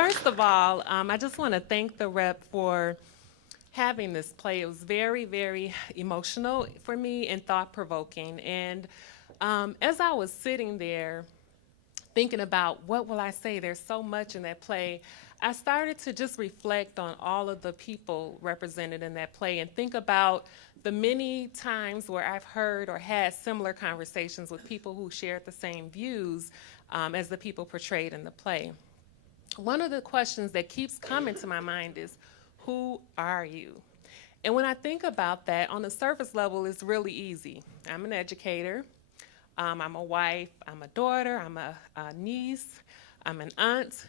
first of all, I just want to thank the rep for having this play. It was very, very emotional for me and thought-provoking. And as I was sitting there thinking about what will I say, there's so much in that play, I started to just reflect on all of the people represented in that play and think about the many times where I've heard or had similar conversations with people who shared the same views as the people portrayed in the play. One of the questions that keeps coming to my mind is, who are you? And when I think about that, on the surface level, it's really easy. I'm an educator. I'm a wife. I'm a daughter. I'm a niece. I'm an aunt.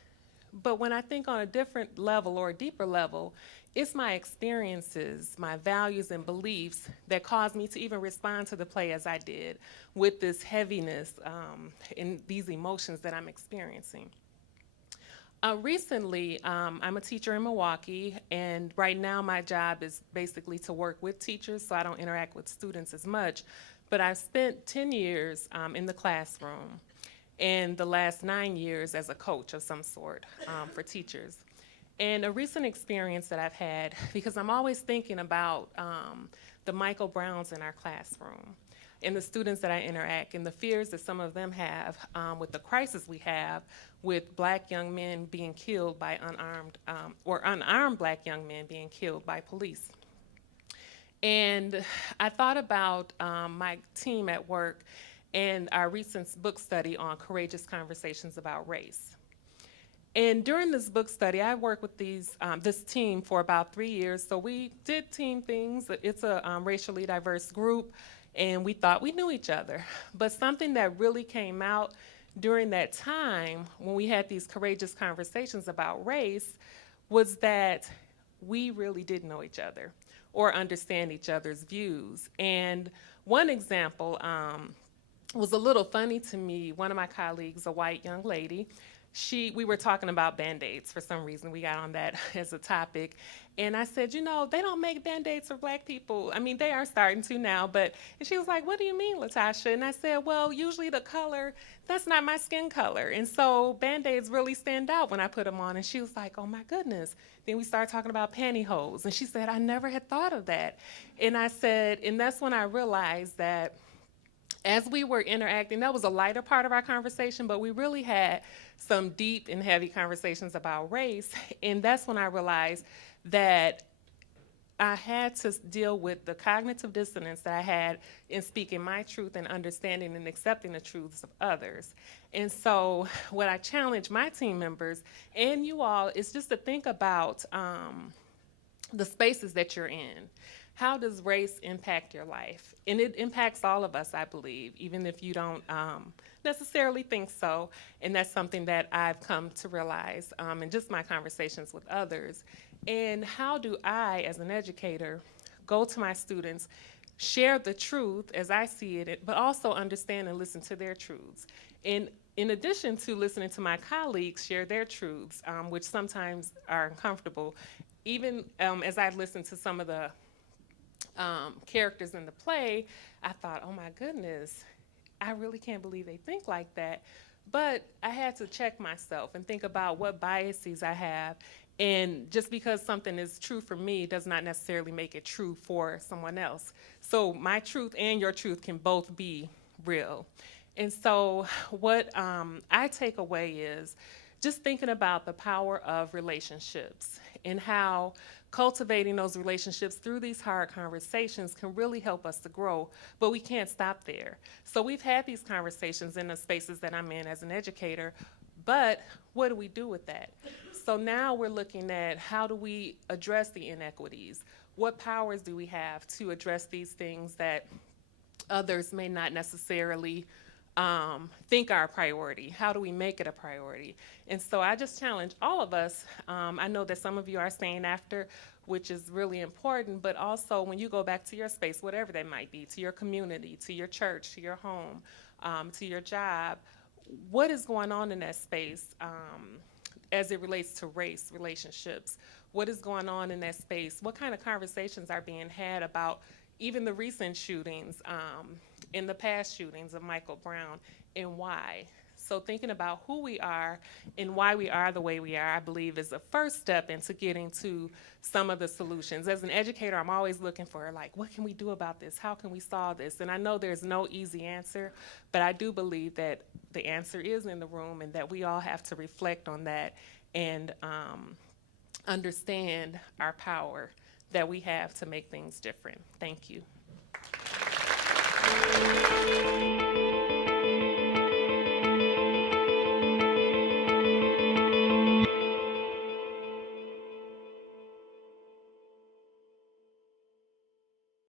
But when I think on a different level or a deeper level, it's my experiences, my values and beliefs that caused me to even respond to the play as I did, with this heaviness and these emotions that I'm experiencing. Recently, I'm a teacher in Milwaukee, and right now my job is basically to work with teachers, so I don't interact with students as much. But I've spent 10 years in the classroom, and the last 9 years as a coach of some sort for teachers. And a recent experience that I've had, because I'm always thinking about the Michael Browns in our classroom and the students that I interact and the fears that some of them have with the crisis we have with black young men being killed by unarmed black young men being killed by police. And I thought about my team at work and our recent book study on courageous conversations about race. And during this book study, I worked with this team for about 3 years. So we did team things. It's a racially diverse group, and we thought we knew each other. But something that really came out during that time when we had these courageous conversations about race was that we really didn't know each other or understand each other's views. And one example was a little funny to me. One of my colleagues, a white young lady, we were talking about Band-Aids for some reason. We got on that as a topic. And I said, you know, they don't make Band-Aids for black people. I mean, they are starting to now, and she was like, what do you mean, LaTasha? And I said, well, usually the color, that's not my skin color. And so Band-Aids really stand out when I put them on. And she was like, oh my goodness. Then we started talking about pantyhose. And she said, I never had thought of that. And I said, and that's when I realized that as we were interacting, that was a lighter part of our conversation, but we really had some deep and heavy conversations about race. And that's when I realized that I had to deal with the cognitive dissonance that I had in speaking my truth and understanding and accepting the truths of others. And so what I challenge my team members and you all is just to think about the spaces that you're in. How does race impact your life? And it impacts all of us, I believe, even if you don't necessarily think so. And that's something that I've come to realize in just my conversations with others. And how do I, as an educator, go to my students, share the truth as I see it, but also understand and listen to their truths? And in addition to listening to my colleagues share their truths, which sometimes are uncomfortable, even as I listened to some of the characters in the play, I thought, oh my goodness, I really can't believe they think like that. But I had to check myself and think about what biases I have. And just because something is true for me does not necessarily make it true for someone else. So my truth and your truth can both be real. And so what I take away is just thinking about the power of relationships and how cultivating those relationships through these hard conversations can really help us to grow, but we can't stop there. So we've had these conversations in the spaces that I'm in as an educator, but what do we do with that? So now we're looking at how do we address the inequities? What powers do we have to address these things that others may not necessarily think are a priority? How do we make it a priority? And so I just challenge all of us. I know that some of you are staying after, which is really important, but also when you go back to your space, whatever that might be, to your community, to your church, to your home, to your job, what is going on in that space as it relates to race relationships? What is going on in that space? What kind of conversations are being had about even the recent shootings, in the past shootings of Michael Brown, and why? So thinking about who we are and why we are the way we are, I believe, is the first step into getting to some of the solutions. As an educator, I'm always looking for, like, what can we do about this? How can we solve this? And I know there's no easy answer, but I do believe that the answer is in the room and that we all have to reflect on that and understand our power that we have to make things different. Thank you.